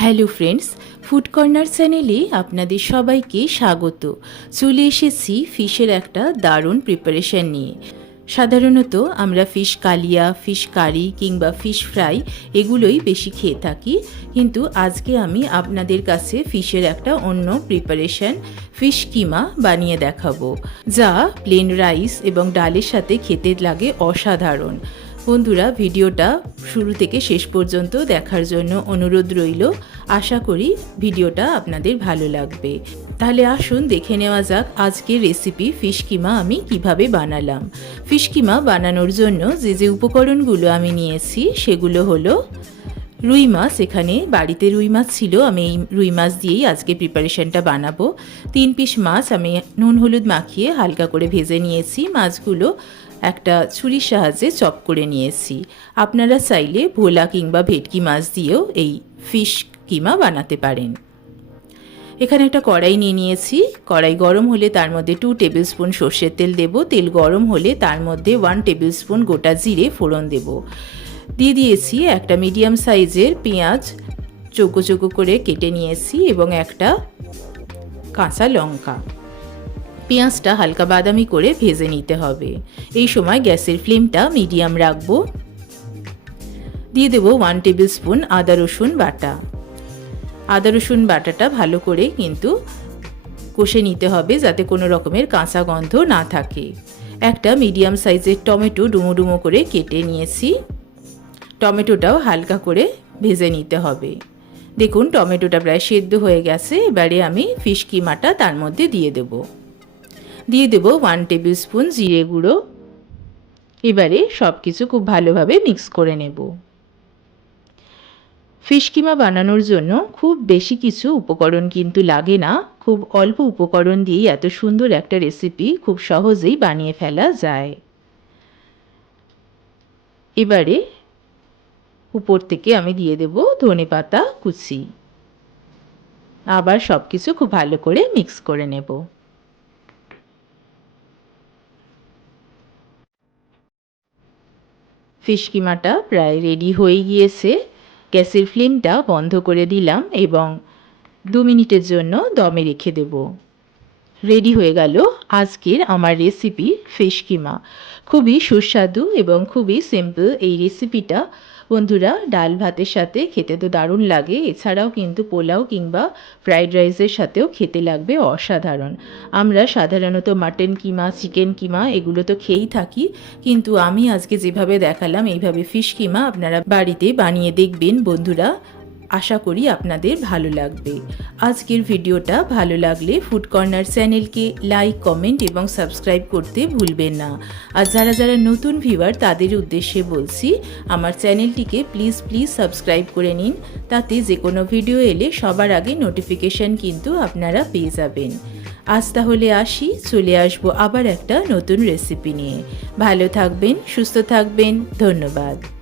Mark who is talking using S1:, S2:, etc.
S1: Hello friends, food corner চ্যানেলে আপনাদের সবাইকে স্বাগত। চলে এসেছি ফিশের একটা দারুণ প্রিপারেশান নিয়ে। সাধারণত আমরা ফিশ কালিয়া, ফিশ কারি কিংবা ফিশ ফ্রাই এগুলোই বেশি খেয়ে থাকি, কিন্তু আজকে আমি আপনাদের কাছে ফিশের একটা অন্য প্রিপারেশন ফিশ কিমা বানিয়ে দেখাবো, যা প্লেন রাইস এবং ডালের সাথে খেতে লাগে অসাধারণ। বন্ধুরা, ভিডিওটা শুরু থেকে শেষ পর্যন্ত দেখার জন্য অনুরোধ রইল। আশা করি ভিডিওটা আপনাদের ভালো লাগবে। তাহলে আসুন দেখে নেওয়া যাক আজকের রেসিপি ফিশ কিমা আমি কীভাবে বানালাম। ফিশ কিমা বানানোর জন্য যে যে উপকরণগুলো আমি নিয়েছি, সেগুলো হলো রুই মাছ। এখানে বাড়িতে রুই মাছ ছিল, আমি এই রুই মাছ দিয়েই আজকে প্রিপারেশনটা বানাবো। তিন পিস মাছ আমি নুন হলুদ মাখিয়ে হালকা করে ভেজে নিয়েছি। মাছগুলো একটা ছুরির সাহায্যে চপ করে নিয়েছি। আপনারা চাইলে ভোলা কিংবা ভেটকি মাছ দিয়েও এই ফিশ কিমা বানাতে পারেন। এখানে একটা কড়াই নিয়ে নিয়েছি। কড়াই গরম হলে তার মধ্যে টু টেবিল স্পুন সর্ষের তেল দেব। তেল গরম হলে তার মধ্যে ওয়ান টেবিল স্পুন গোটা জিরে ফোড়ন দেব। দিয়ে দিয়েছি একটা মিডিয়াম সাইজের পেঁয়াজ। চৌকো চৌকো করে কেটে নিয়েছি এবং একটা কাঁচা লঙ্কা। পেঁয়াজটা হালকা বাদামি করে ভেজে নিতে হবে। এই সময় গ্যাসের ফ্লেমটা মিডিয়াম রাখব। দিয়ে দেবো ওয়ান টেবিল স্পুন আদা রসুন বাটা। আদা রসুন বাটাটা ভালো করে কিন্তু কষে নিতে হবে যাতে কোনো রকমের কাঁচা গন্ধ না থাকে। একটা মিডিয়াম সাইজের টমেটো ডুমো ডুমো করে কেটে নিয়েছি। টমেটোটাও হালকা করে ভেজে নিতে হবে। দেখুন টমেটোটা প্রায় সেদ্ধ হয়ে গেছে, এবারে আমি ফিশ কিমাটা তার মধ্যে দিয়ে দেব। দিয়ে দেব ওয়ান টেবিল স্পুন জিরে গুঁড়ো। এবারে সব কিছু খুব ভালোভাবে মিক্স করে নেব। ফিশ কিমা বানানোর জন্য খুব বেশি কিছু উপকরণ কিন্তু লাগে না। খুব অল্প উপকরণ দিয়েই এত সুন্দর একটা রেসিপি খুব সহজেই বানিয়ে ফেলা যায়। এবারে উপর থেকে আমি দিয়ে দেব ধনে পাতা কুচি। আবার সব কিছু খুব ভালো করে মিক্স করে নেব। ফিশ কিমাটা প্রায় রেডি হয়ে গিয়েছে। গ্যাসের ফ্লেমটা বন্ধ করে দিলাম এবং দু মিনিটের জন্য দমে রেখে দেব। রেডি হয়ে গেল আজকের আমার রেসিপি ফিশ কিমা খুবই সুস্বাদু এবং খুবই সিম্পল এই রেসিপিটা বন্ধুরা, ডাল ভাতের সাথে খেতে তো দারুণ লাগে, এছাড়াও কিন্তু পোলাও কিংবা ফ্রাইড রাইসের সাথেও খেতে লাগবে অসাধারণ। আমরা সাধারণত মাটন কিমা চিকেন কিমা এগুলো তো খেয়েই থাকি, কিন্তু আমি আজকে যেভাবে দেখালাম, এইভাবে ফিশ কিমা আপনারা বাড়িতে বানিয়ে দেখবেন, বন্ধুরা। আশা করি আপনাদের ভালো লাগবে। আজকের ভিডিওটা ভালো লাগলে ফুড কর্নার চ্যানেলকে লাইক কমেন্ট এবং সাবস্ক্রাইব করতে ভুলবেন না। আর যারা যারা নতুন ভিউয়ার তাদের উদ্দেশ্যে বলছি, আমার চ্যানেলটিকে প্লিজ প্লিজ সাবস্ক্রাইব করে নিন। তাতে যে কোনো ভিডিও এলে সবার আগে নোটিফিকেশান কিন্তু আপনারা পেয়ে যাবেন। আজ তাহলে আসি, চলে আসব আবার একটা নতুন রেসিপি নিয়ে। ভালো থাকবেন, সুস্থ থাকবেন, ধন্যবাদ।